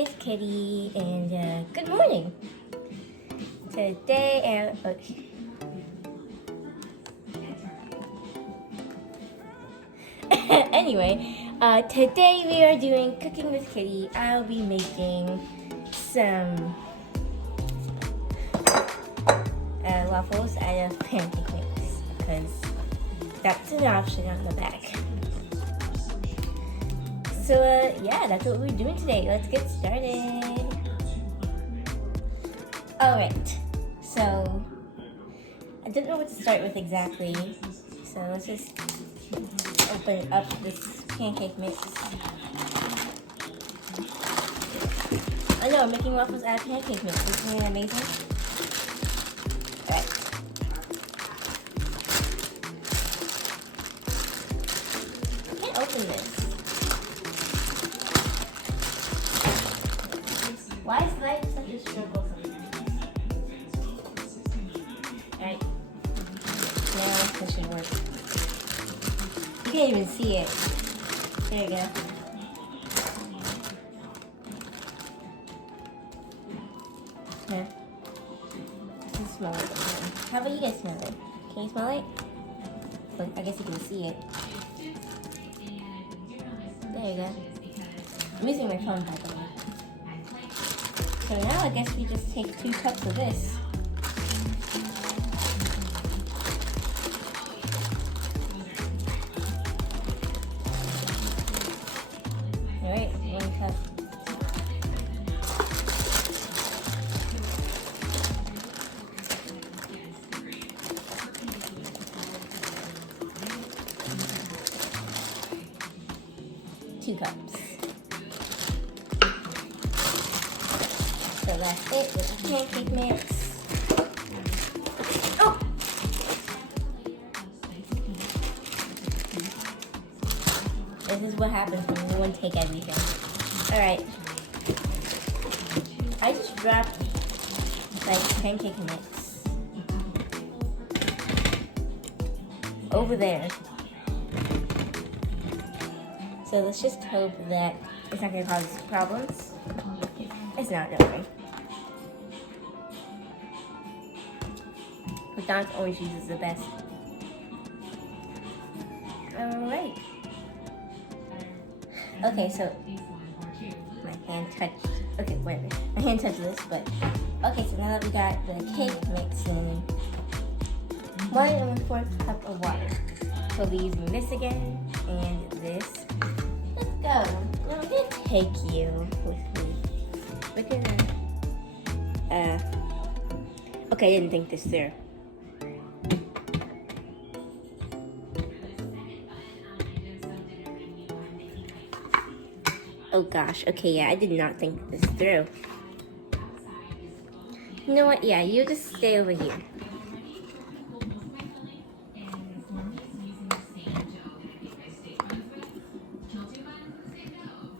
is Kitty, and good morning. Today, anyway, today we are doing Cooking with Kitty. I'll be making some waffles out of pancake mix because that's an option on the back. So yeah, that's what we're doing today. Let's get started. Alright, so I don't know what to start with exactly, so let's just open up this pancake mix. I know, I'm making waffles out of pancake mix. Isn't it amazing? Alright. I can't open this. Why is life such a struggle sometimes? Alright. Now this should work. You can't even see it. There you go. Yeah. It smells like it. How about you guys smell it? Can you smell it? Well, I guess you can see it. There you go. I'm using my phone by the way. So now I guess we just take 2 cups of this. Alright, 1 cup. Two cups. So that's it with the pancake mix. Oh! This is what happens when you want to take everything. Alright. I just dropped like pancake mix over there. So let's just hope that it's not going to cause problems. It's not, don't worry. McDonald's orange juice is the best. Alright. Okay, so my hand touched. Okay, wait a minute. My hand touched this, but okay. So now that we got the cake mix in, 1 cup of water. We'll be using this again and this. Let's go. Now I'm gonna take you with me. We're gonna. Okay, I didn't think this through. Oh gosh, okay, yeah, I did not think this through. You know what, yeah, you just stay over here.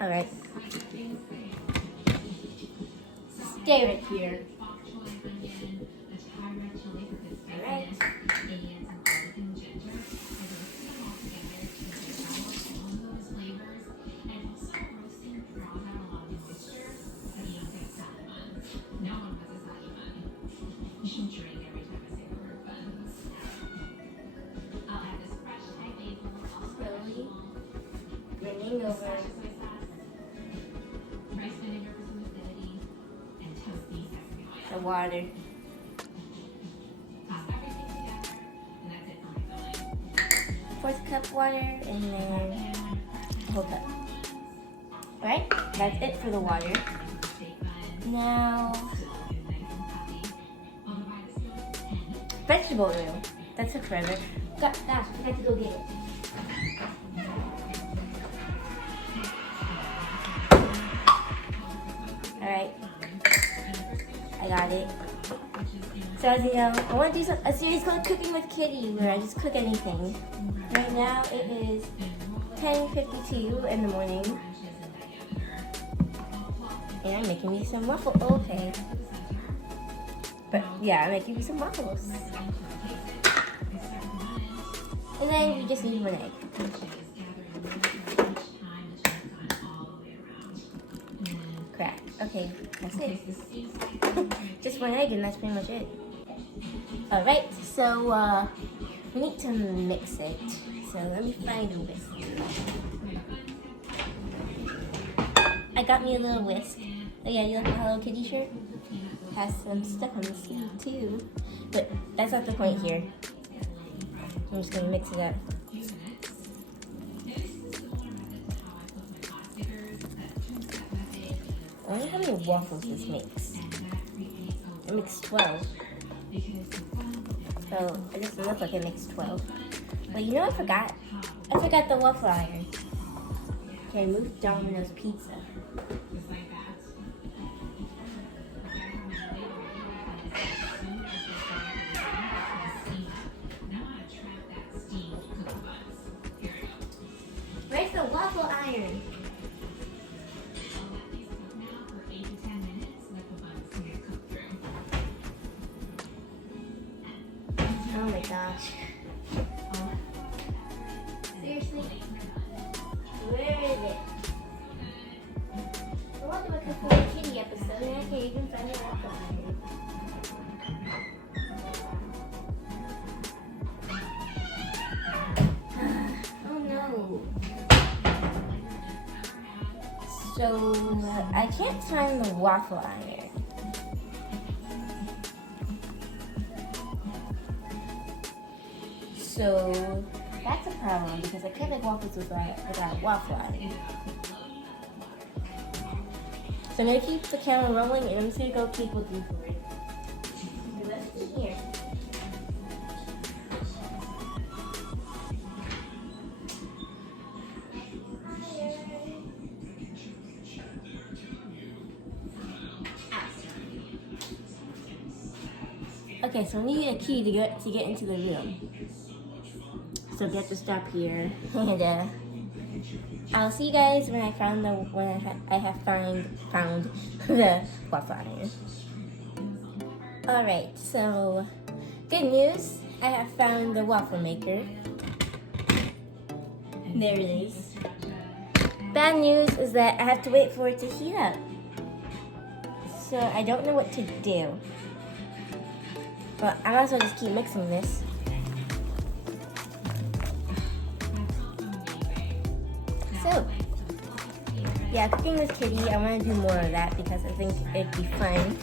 Alright. Stay right here. Alright. Slowly bringing over the water. 1/4 cup water and then a whole cup. Alright, that's it for the water. Now, vegetable oil. That took forever. Gosh, we have to go get it. Alright, I got it. So as you know, I want to do a series called Cooking with Kitty where I just cook anything. Right now it is 10:52 in the morning. And I'm making me some waffles. Okay. But yeah, I'm making me some waffles. And then we just need 1 egg. Crack. Okay, that's it. Just one egg and that's pretty much it. Alright, so we need to mix it. So let me find a whisk. I got me a little whisk. Oh yeah, you like my Hello Kitty shirt? Has some stuff on the sleeve too. But that's not the point here. I'm just gonna mix it up. I wonder how many waffles this makes. It makes 12. So it doesn't look like it makes 12. But you know what I forgot? I forgot the waffle iron. Okay, move Domino's pizza. Where's the waffle iron? Oh my gosh. Seriously? Where is it? We're watching a Kupcake Kitty episode and I can't even find the waffle iron. Oh no. So I can't find the waffle iron. So that's a problem because I can't make waffles without waffle iron. So I'm gonna keep the camera rolling and I'm just gonna go keep looking for it. Let's see here. Okay, so we need a key to get into the room. So we have to stop here, and I'll see you guys when I found I have found the waffle iron. All right, so good news, I have found the waffle maker. There it is. Bad news is that I have to wait for it to heat up. So I don't know what to do. But I might as well just keep mixing this. So, yeah, cooking with Kitty, I want to do more of that because I think it'd be fun.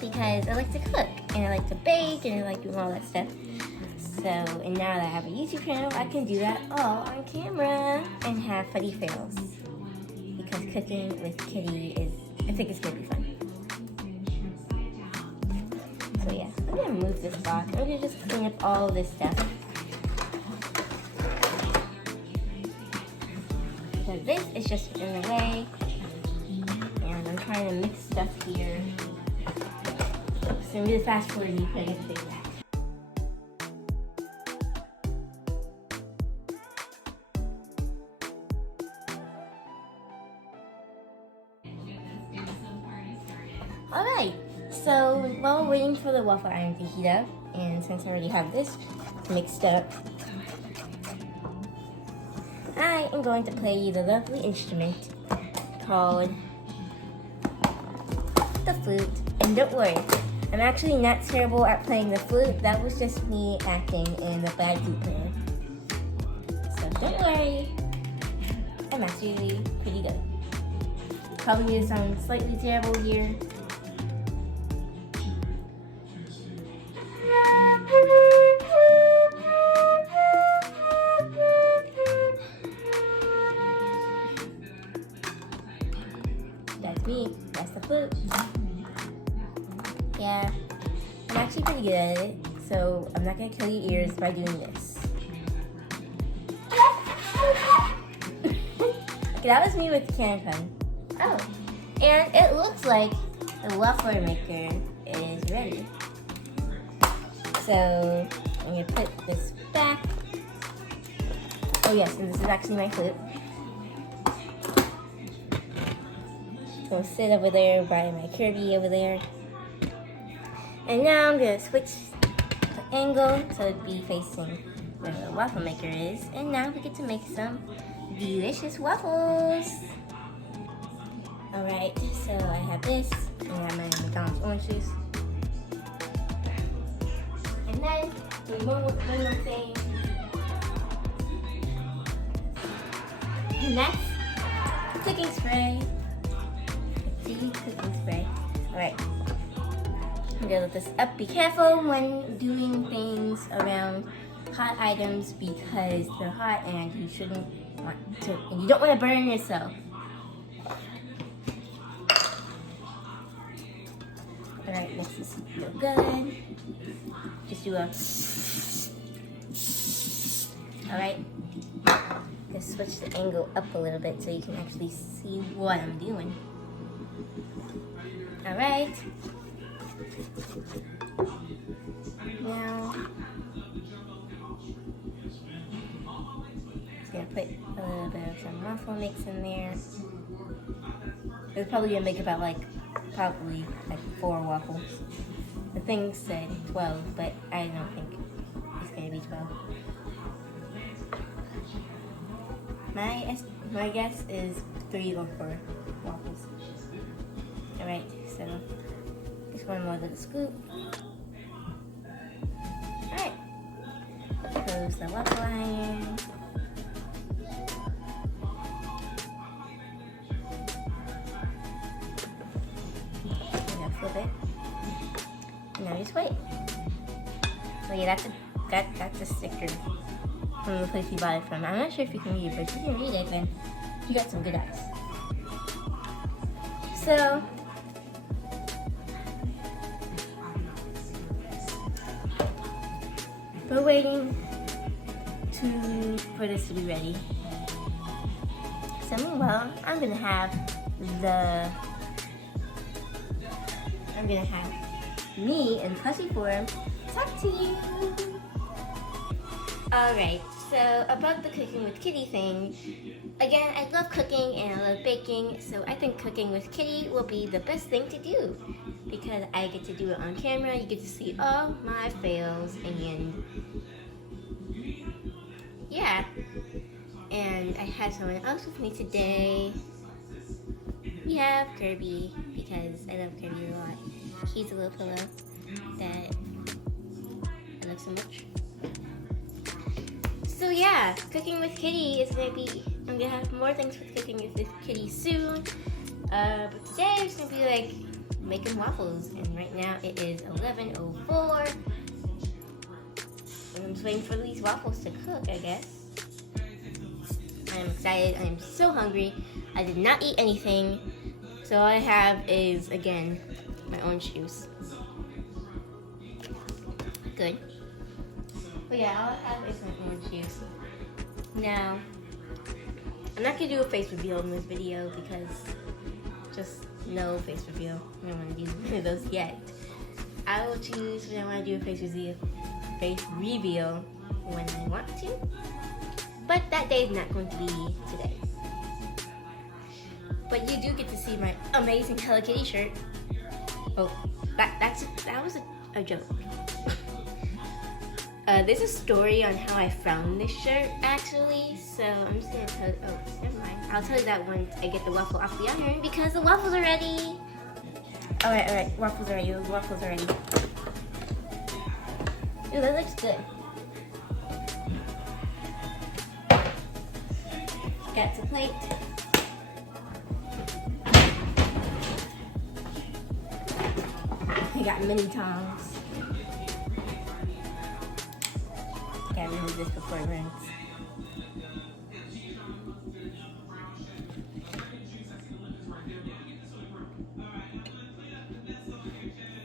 Because I like to cook, and I like to bake, and I like doing all that stuff. So, and now that I have a YouTube channel, I can do that all on camera and have funny fails. Because cooking with Kitty is, I think it's gonna be fun. So yeah, I'm gonna move this box. I'm gonna just clean up all this stuff. Because this is just in the way. And I'm trying to mix stuff here. So I'm gonna fast forward you can get to that. Alright, so while we're waiting for the waffle iron to heat up, and since I already have this mixed up, I am going to play the lovely instrument called the flute. And don't worry, I'm actually not terrible at playing the flute. That was just me acting in the bad flute player. So don't worry, I'm actually pretty good. Probably gonna sound slightly terrible here. That's me. That's the flute. Yeah, I'm actually pretty good at it, so I'm not gonna kill your ears by doing this. Okay, that was me with the can pun. Oh, and it looks like the waffle maker is ready. So I'm gonna put this back. Oh yes, and this is actually my flute. Gonna sit over there by my Kirby over there. And now I'm gonna switch the angle so it'd be facing where the waffle maker is. And now we get to make some delicious waffles. Alright, so I have this, and I have my McDonald's orange juice. And then, one more thing. And that's cooking spray. Cooking spray. Alright. I'm gonna lift this up. Be careful when doing things around hot items because they're hot and you shouldn't want to, and you don't want to burn yourself. Alright, makes this feel good. Just do a. Alright. Just switch the angle up a little bit so you can actually see what I'm doing. Alright. Now, just gonna put a little bit of some waffle mix in there. It's probably gonna make about probably 4 waffles. The thing said 12, but I don't think it's gonna be 12. My guess is 3 or 4 waffles. Alright, so just one more little scoop. Alright. Close the waffle iron. Flip it. And now just wait. So yeah, that's a sticker from the place you bought it from. I'm not sure if you can read it, but if you can read it, then you got some good eyes. So we're waiting for this to be ready. So meanwhile, I'm gonna have me and Pussy Form talk to you. Alright, so about the cooking with Kitty thing. Again, I love cooking and I love baking, so I think cooking with Kitty will be the best thing to do. Because I get to do it on camera, you get to see all my fails, and yeah. And I have someone else with me today. We have Kirby, because I love Kirby a lot. He's a little pillow that I love so much. So yeah, cooking with Kitty is gonna be, I'm gonna have more things with cooking with Kitty soon. But today it's gonna be making waffles, and right now it is 11:04. And I'm just waiting for these waffles to cook, I guess. I am excited, I am so hungry. I did not eat anything, so all I have is, again, my orange juice. Good. But yeah, all I have is my orange juice. Now, I'm not gonna do a face reveal in this video because just no face reveal. I don't want to do one of those yet. I will choose when I want to do a face reveal when I want to. But that day is not going to be today. But you do get to see my amazing Hello Kitty shirt. Oh, that was a joke. There's a story on how I found this shirt, actually. So I'm just gonna tell you. Oh, never mind. I'll tell you that once I get the waffle off the iron because the waffles are ready. All right. Waffles are ready. Waffles are ready. Ooh, that looks good. Got the plate. I got mini tongs. Gotta remove this before it runs.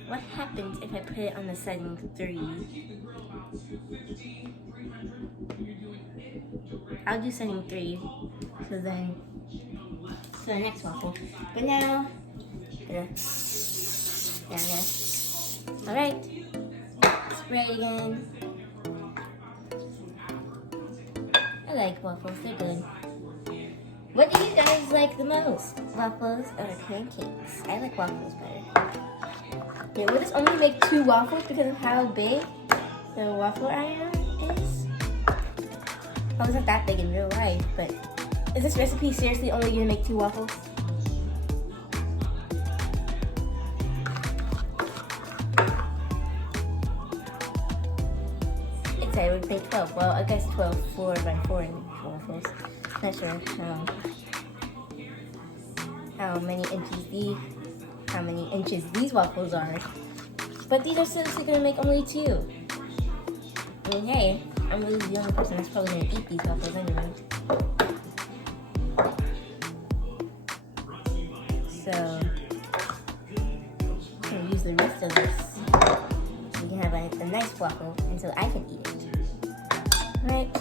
What happens if I put it on the setting 3? I'll do setting 3. So then, the next waffle. But now, alright. Spray it again. I like waffles, they're good. What do you guys like the most? Waffles or pancakes? I like waffles better. Yeah, we'll just only make 2 waffles because of how big the waffle iron is. Well, it's not that big in real life, but Is this recipe seriously only gonna make 2 waffles? It said it would make 12. Well, I guess 12 4 by 4 waffles. Not sure how many inches these waffles are. But these are seriously gonna make only 2. I mean, hey, I'm really the only person that's probably gonna eat these waffles anyway. So, I'm gonna use the rest of this so we can have a nice waffle and so I can eat it. Alright,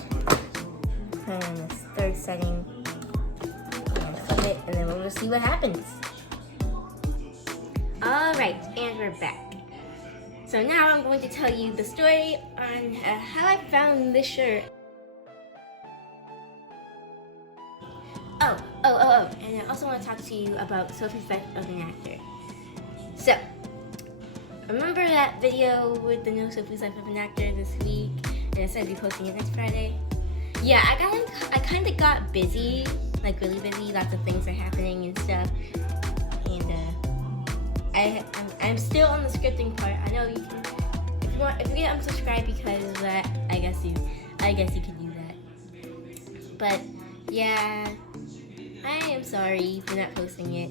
turn on this 3rd setting and flip it, and then we'll see what happens. Alright, and we're back. So now I'm going to tell you the story on how I found this shirt. And I also want to talk to you about Sophie's Life of an Actor. So, remember that video with the new Sophie's Life of an Actor this week? And I said I'd be posting it next Friday? Yeah, I kind of got busy, like really busy. Lots of things are happening and stuff. And I'm still on the scripting part. I know you can, if you get unsubscribed because of that, I guess you can do that. But yeah, I am sorry for not posting it.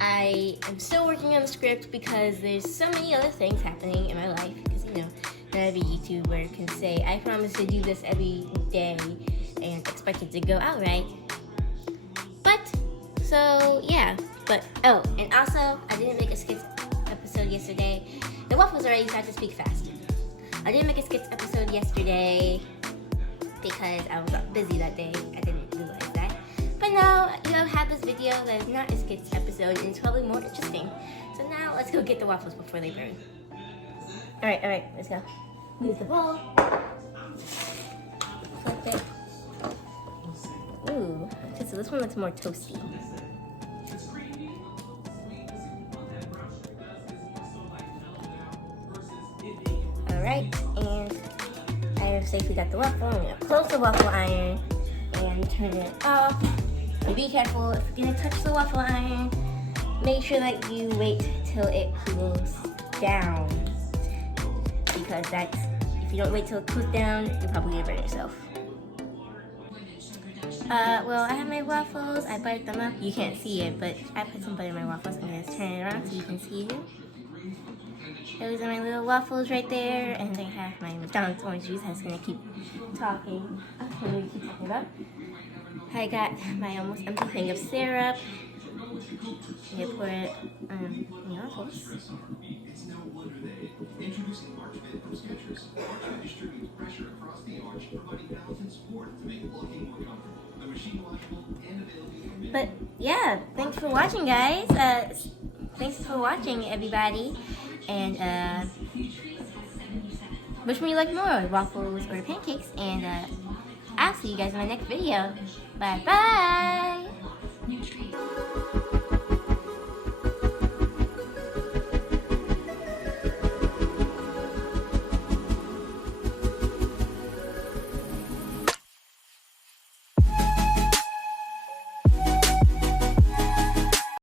I am still working on the script because there's so many other things happening in my life. Because not every YouTuber can say, I promise to do this every day and expect it to go out right. But, so yeah. But, and also, I didn't make a skits episode yesterday. The waffles already started to speak fast. I didn't make a skits episode yesterday because I was busy that day. I didn't realize that. But now, you have this video that is not a skits episode and it's probably more interesting. So now, let's go get the waffles before they burn. Alright, let's go. Use the bowl. Flip it. Ooh, okay, so this one looks more toasty. Alright, and I have safely got the waffle. I'm going to close the waffle iron and turn it off. And be careful, if you're going to touch the waffle iron, make sure that you wait till it cools down. Because if you don't wait till it cools down, you're probably going to burn yourself. Well, I have my waffles. I buttered them up. You can't see it, but I put some butter in my waffles. I'm going to turn it around so you can see them. Those are my little waffles right there, and I have my McDonald's orange juice. I was gonna keep talking. Okay, keep talking about. I got my almost empty thing of syrup. I pour it on the waffles. But yeah, thanks for watching, guys. Thanks for watching, everybody. And wish me luck more waffles or pancakes. And I'll see you guys in my next video. Bye bye.